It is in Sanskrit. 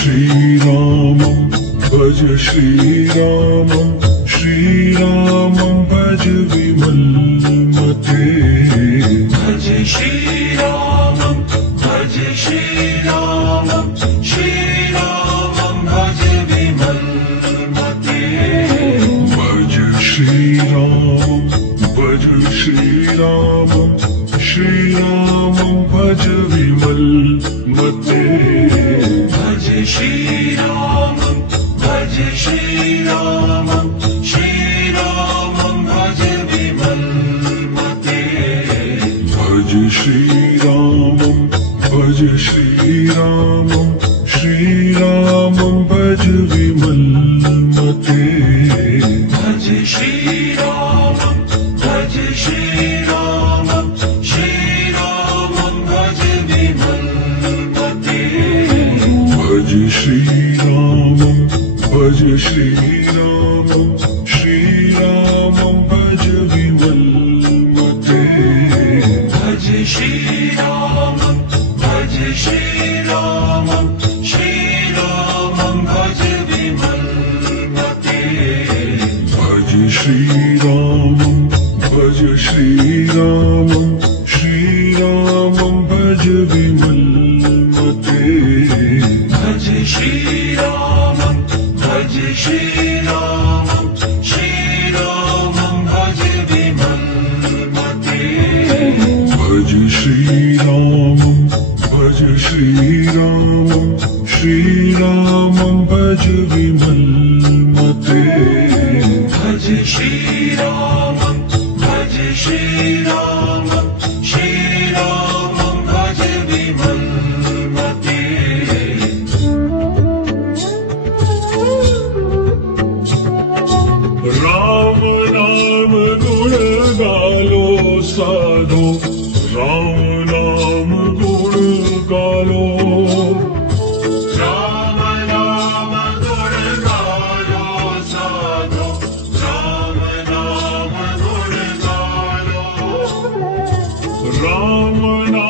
श्रीरामं भज श्रीरामं श्रीरामं भज विमलमते भज श्रीरामं भज श्रीरामं श्रीरामं भज विमलमते भज श्रीरामं भज श्रीरामं श्रीरामं भज विमलमते भज श्रीरामं भज श्रीरामं श्रीरामं भज विमलमते भज श्रीरामं भज श्रीरामं श्रीरामं भज विमलमते भज श्रीरामं भज श्रीरामं श्रीरामं भज विमलमते भज श्रीरामं भज श्रीरामं श्रीरामं भज विमलमते भज श्रीरामं भज श्रीरामं श्रीरामं भज विमलमते भज श्रीरामं भज श्रीरामं श्रीरामं भज विमलमते भज श्रीरामं भज श्रीरामं श्रीरामं भज विमलमते भज श्रीरामं भज श्रीरामं श्रीरामं भज विमलमते भज श्रीरामं भज श्रीरामं श्रीरामं भज विमलमते राम नाम गुण गालो साधो राम नाम गुण गालो राम नाम गुण गालो साधो राम नाम गुण गालो राम नाम